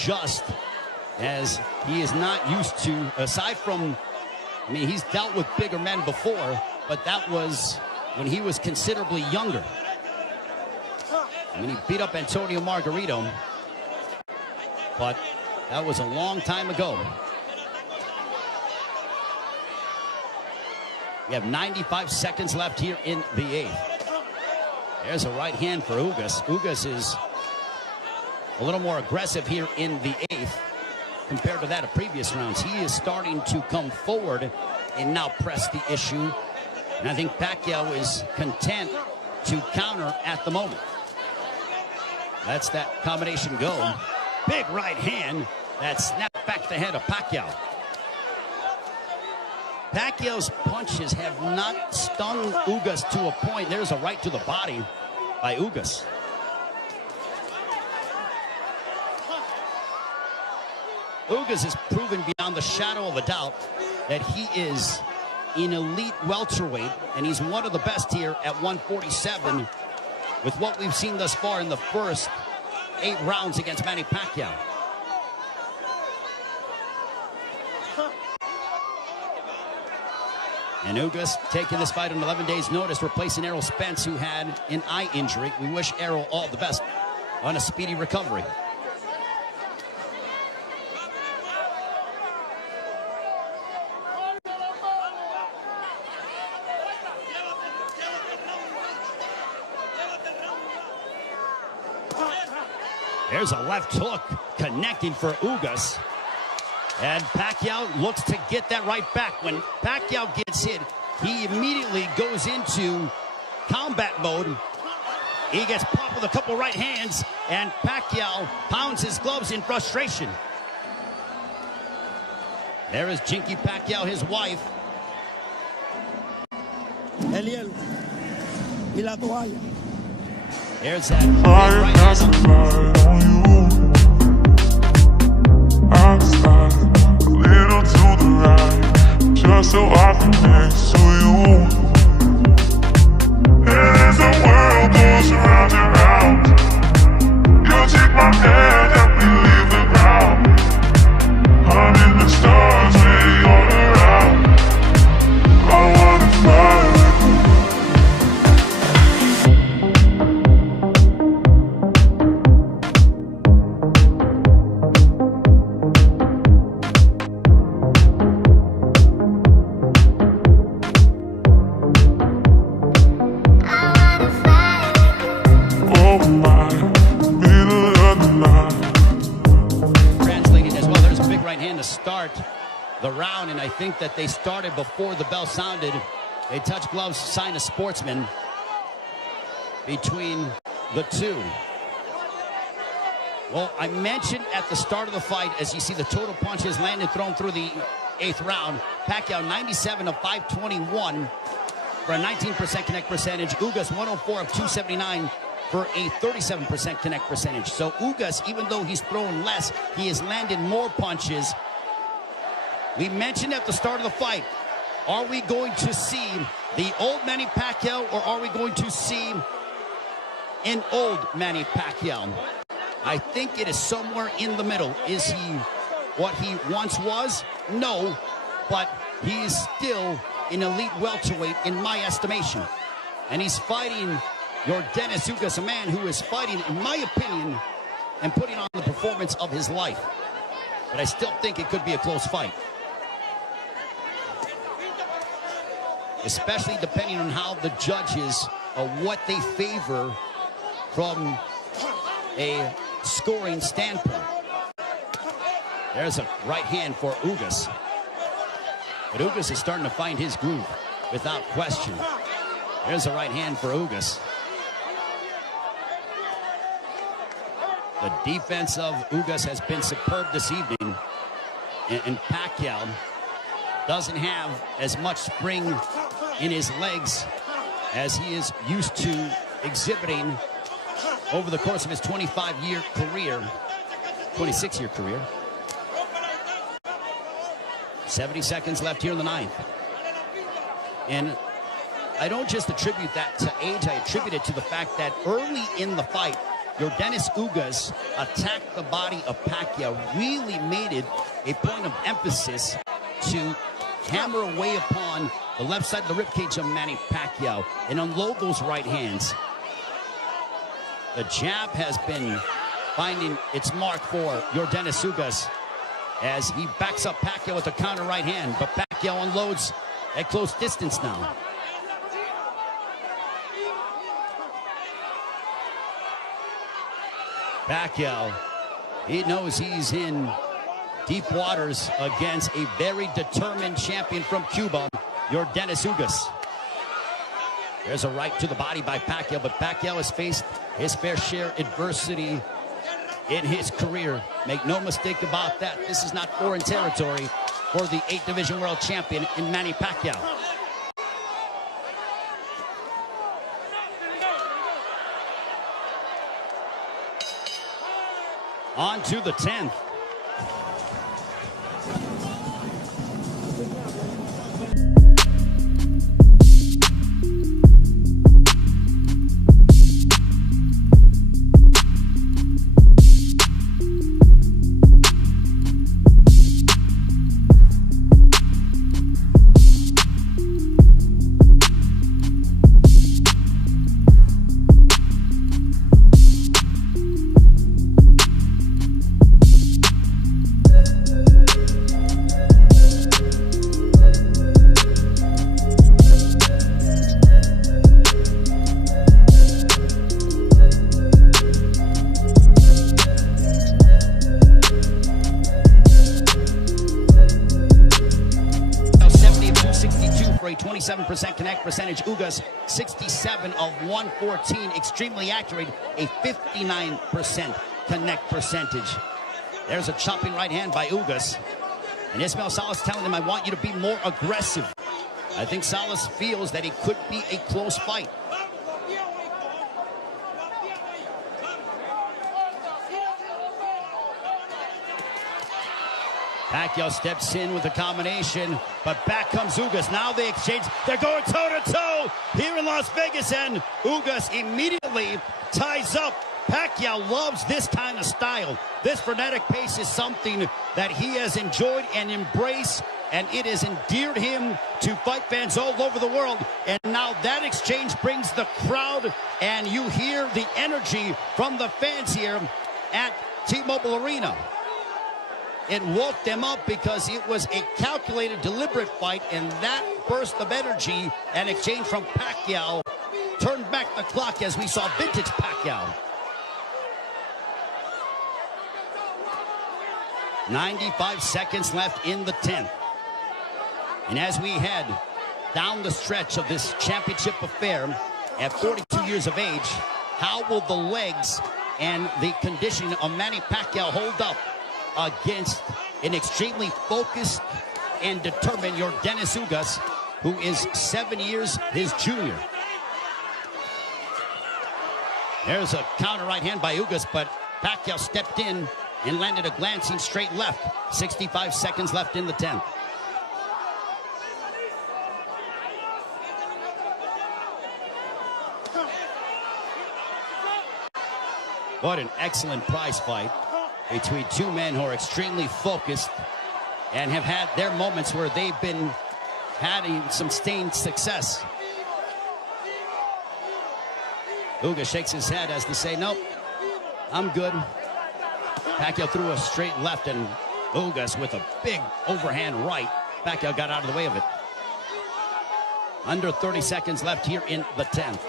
adjust, as he is not used to, aside from, I mean, he's dealt with bigger men before, but that was when he was considerably younger. I mean, he beat up Antonio Margarito, but that was a long time ago. We have 95 seconds left here in the 8th. There's a right hand for Ugas. Ugas is a little more aggressive here in the 8th compared to that of previous rounds. He is starting to come forward and now press the issue. And I think Pacquiao is content to counter at the moment. That's that combination go. Big right hand that snapped back the head of Pacquiao. Pacquiao's punches have not stung Ugas to a point. There's a right to the body by Ugas. Ugas has proven beyond the shadow of a doubt that he is an elite welterweight, and he's one of the best here at 147 with what we've seen thus far in the first 8 rounds against Manny Pacquiao. And Ugas taking this fight on 11 days' notice, replacing Errol Spence, who had an eye injury. We wish Errol all the best on a speedy recovery. There's a left hook connecting for Ugas. And Pacquiao looks to get that right back. When Pacquiao gets hit, he immediately goes into combat mode. He gets popped with a couple right hands, and Pacquiao pounds his gloves in frustration. There is Jinky Pacquiao, his wife. Eliel y la toalla. There's that right hand. Just so I can next to you. And as the world goes round and round, you'll take my hand, help me leave the ground. I'm in the stars when you're around. I wanna fly with you. The round, and I think that they started before the bell sounded. They touch gloves, sign a sportsman between the two. Well, I mentioned at the start of the fight, as you see the total punches landed, thrown through the 8th round, Pacquiao 97 of 521 for a 19% connect percentage. Ugas 104 of 279 for a 37% connect percentage. So Ugas, even though he's thrown less, he has landed more punches. We mentioned at the start of the fight, are we going to see the old Manny Pacquiao, or are we going to see an old Manny Pacquiao? I think it is somewhere in the middle. Is he what he once was? No, but he is still an elite welterweight in my estimation. And he's fighting Yordenis Ugas, a man who is fighting, in my opinion, and putting on the performance of his life. But I still think it could be a close fight, especially depending on how the judges, what they favor from a scoring standpoint. There's a right hand for Ugas. But Ugas is starting to find his groove, without question. There's a right hand for Ugas. The defense of Ugas has been superb this evening. And Pacquiao doesn't have as much spring in his legs as he is used to exhibiting over the course of his 25-year career, 26-year career. 70 seconds left here in the 9th. And I don't just attribute that to age, I attribute it to the fact that early in the fight, Yordenis Ugas attacked the body of Pacquiao, really made it a point of emphasis to hammer away upon the left side of the ribcage of Manny Pacquiao and unload those right hands. The jab has been finding its mark for Yordenis Ugas as he backs up Pacquiao with a counter right hand, but Pacquiao unloads at close distance now. Pacquiao, he knows he's in deep waters against a very determined champion from Cuba, Yordenis Ugas. There's a right to the body by Pacquiao, but Pacquiao has faced his fair share adversity in his career. Make no mistake about that. This is not foreign territory for the 8th Division World Champion in Manny Pacquiao. On to the 10th. A 27% connect percentage. Ugas 67 of 114, extremely accurate, a 59% connect percentage. There's a chopping right hand by Ugas, and Ismael Salas telling him, I want you to be more aggressive. I think Salas feels that it could be a close fight. Pacquiao steps in with a combination, but back comes Ugas. Now they exchange. They're going toe-to-toe here in Las Vegas, and Ugas immediately ties up. Pacquiao loves this kind of style. This frenetic pace is something that he has enjoyed and embraced, and it has endeared him to fight fans all over the world. And now that exchange brings the crowd, and you hear the energy from the fans here at T-Mobile Arena. It woke them up because it was a calculated, deliberate fight, and that burst of energy and exchange from Pacquiao turned back the clock as we saw vintage Pacquiao. 95 seconds left in the 10th. And as we head down the stretch of this championship affair at 42 years of age, how will the legs and the conditioning of Manny Pacquiao hold up against an extremely focused and determined Yordenis Ugas, who is 7 years his junior? There's a counter right hand by Ugas, but Pacquiao stepped in and landed a glancing straight left. 65 seconds left in the 10th. What an excellent prize fight between two men who are extremely focused and have had their moments where they've been having some sustained success. Ugas shakes his head as to say, nope, I'm good. Pacquiao threw a straight left, and Ugas with a big overhand right. Pacquiao got out of the way of it. Under 30 seconds left here in the 10th.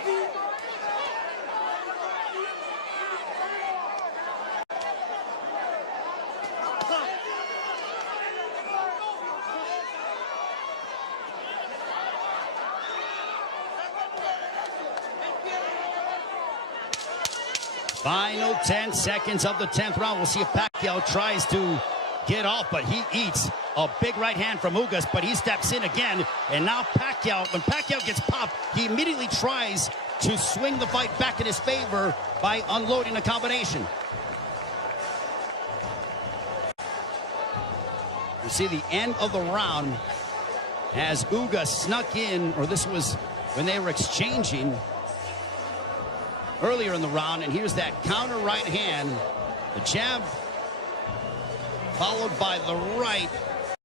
Final 10 seconds of the 10th round. We'll see if Pacquiao tries to get off, but he eats a big right hand from Ugas, but he steps in again. And now Pacquiao, when Pacquiao gets popped, he immediately tries to swing the fight back in his favor by unloading a combination. You see the end of the round as Ugas snuck in, or this was when they were exchanging. earlier in the round. And here's that counter right hand. The jab followed by the right.